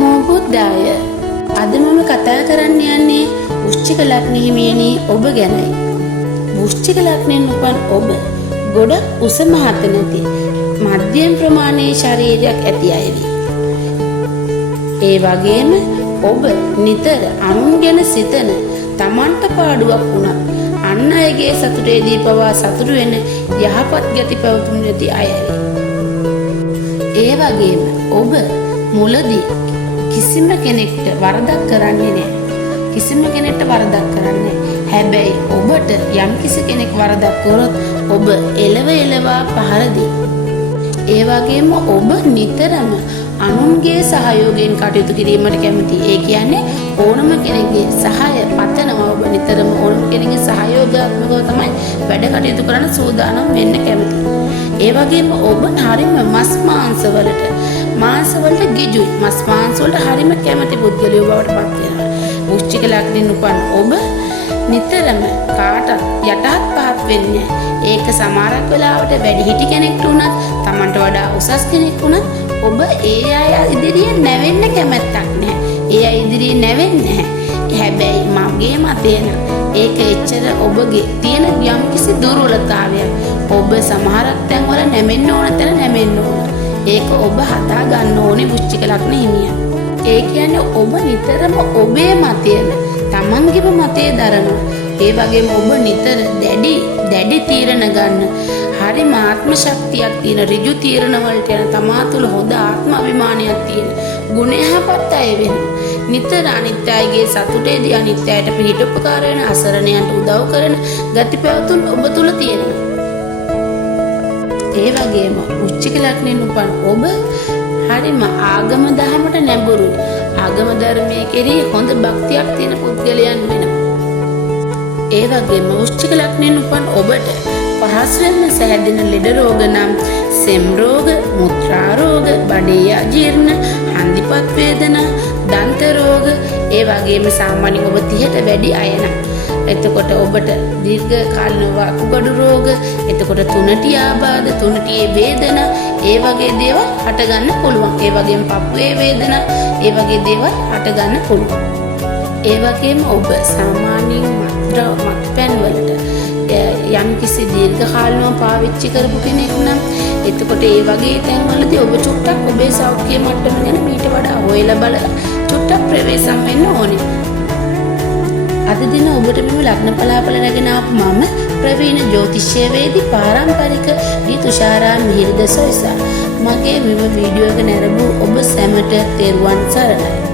නමෝ බුද්දාය. අද මම කතා කරන්න යන්නේ වෘශ්චික ලග්න හිමියනි ඔබ ගැනයි. වෘශ්චික ලග්නෙන් උපන් ඔබ ගොඩක් උස මහත නැති මධ්‍යම ප්‍රමාණයේ ශරීරයක් ඇති අයවි. ඒ වගේම ඔබ නිතර අනුන් ගැන සිතන තමන්ට පාඩුවක් වුණත් අන් අයගේ සතුටේදී පවා සතුටු වෙන යහපත් ගති පැවතුම් නැති අයවි. ඒ වගේම ඔබ මුලදී කිසිම කෙනෙක්ට වරදක් කරන්නේ නැහැ. කිසිම කෙනෙක්ට වරදක් කරන්නේ නැහැ. හැබැයි ඔබට යම් කිසි කෙනෙක් වරදක් කරොත් ඔබ එලවා පහර දී. ඒ වගේම ඔබ නිතරම අනුන්ගේ සහයෝගයෙන් කටයුතු කිරීමට කැමතියි. ඒ කියන්නේ ඕනම කෙනෙක්ගේ සහාය පතනවා. ඔබ නිතරම ඕනම කෙනෙක්ගේ සහයෝගාත්මකව තමයි වැඩ කටයුතු කරන්න සූදානම් වෙන්න කැමතියි. ඒ වගේම ඔබ හරිම මස් මාංශ වලට ගිජුයි. මස් මාංශ වලට හරිම කැමති පුද්ගලයෝ බවට පත් වෙනවා. වෘශ්චික ලග්නෙන් උපන් ඔබ නිතරම කාටත් යටහත් පහත් වෙන්නේ. ඒක සමහරක් වෙලාවට වැඩිහිටි කෙනෙක්ට උනත් Tamanට වඩා උසස් කෙනෙක් උනත් ඔබ ඒ අය ඉදිරියේ නැවෙන්න කැමැත්තක් නැහැ. ඒ අය ඉදිරියේ නැවෙන්නේ නැහැ. හැබැයි මගේ මතය නම් ඒක එච්චර ඔබගේ තියෙන යම්කිසි දුර්වලතාවයක්. ඔබ සමහරක් තැන්වල නැමෙන්න ඕන තැන නැමෙන්න ඕන. ඒක ඔබ හදා ගන්න ඕනේ වෘශ්චික ලග්න හිමියන්. ඒ කියන්නේ ඔබ නිතරම ඔබේ මතයම තමන්ගේම මතය දරනවා. ඒ වගේම ඔබ නිතර දැඩි තීරණ ගන්න. හරිම ආත්ම ශක්තියක් තියෙන ඍජු තීරණ වලට යන තමා තුළ හොඳ ආත්ම අභිමානයක් තියෙන ගුණයහපත් අය වෙනවා. නිතර අනිත් අයගේ සතුටේදී අනිත් අයට පිහිටුපකාර වෙන අසරණයන්ට උදව් කරන ගති පැවතුම් ඔබ තුළ තියෙනවා. ඒ වගේම වෘශ්චික ලග්නෙන් උපන් ඔබ හරිම ආගම දහමට නැඹුරුයි. ආගම ධර්මයේ කෙරෙහි හොඳ භක්තියක් තියෙන පුද්ගලයන් වෙනවා. ඒ වගේම වෘශ්චික ලග්නෙන් උපන් ඔබට පහසුවෙන්ම සැහැදෙන ලෙඩ රෝග නම් සෙම් රෝග, මුත්‍රා රෝග, බඩේ අජීර්ණ, හන්දිපත් වේදනා, දන්ත රෝග, ඒ වගේම සාමාන්‍යයෙන් ඔබ 30ට වැඩි අය නම් එතකොට ඔබට දීර්ඝ කාලින වකුගඩු රෝග, එතකොට තුනටි ආබාධ, තුනටියේ වේදනා, ඒ වගේ දේවල් හට ගන්න පුළුවන්. ඒ වගේම පපුවේ වේදනා, ඒ වගේ දේවල් හට ගන්න පුළුවන්. ඒ වගේම ඔබ සාමාන්‍යයෙන් මත්පැන් වලට යම් කිසි දීර්ඝ කාලිනව පාවිච්චි කරපු කෙනෙක් නම් එතකොට ඒ වගේ තැන්වලදී ඔබ චුට්ටක් ඔබේ සෞඛ්‍ය මට්ටම ගැන මීට වඩා හොයලා බලලා චුට්ටක් ප්‍රවේශම් වෙන්න ඕනේ. අද දින ඔබට මෙම ලග්න පලාපල රැගෙන ආපු මම ප්‍රවීණ ජ්‍යොතිෂ්‍යවේදී පාරම්පරික දී තුෂාරා මිහිරි දසොයිසා. මගේ මෙම වීඩියෝ එක නැරඹු ඔබ සැමට තෙරුවන් සරණයි.